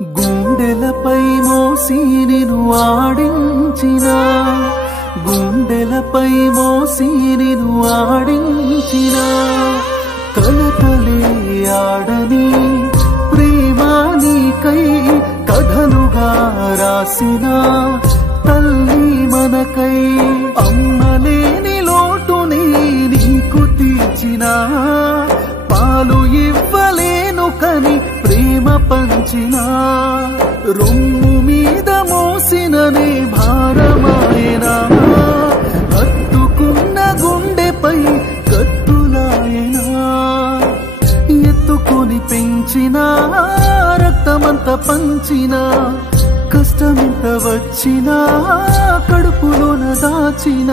గుండెలపై మోసి నిన్ను ఆడించిన గుండెలపై మోసి నిన్ను ఆడించిన కలకలే ఆడని ప్రేమ నీకై కథలుగా రాసిన తల్లి మనకై అమ్మలేని లోటుని నీకు తీర్చిన పాలు ఇవ్వలేను కని ప్రేమ పంచిన రొమ్ము మీద మోసిననే భారమాయనా హత్తుకున్న గుండెపై కత్తులాయనా ఎత్తుకొని పెంచిన రక్తమంత పంచిన కష్టమెంత వచ్చినా కడుపులోన దాచిన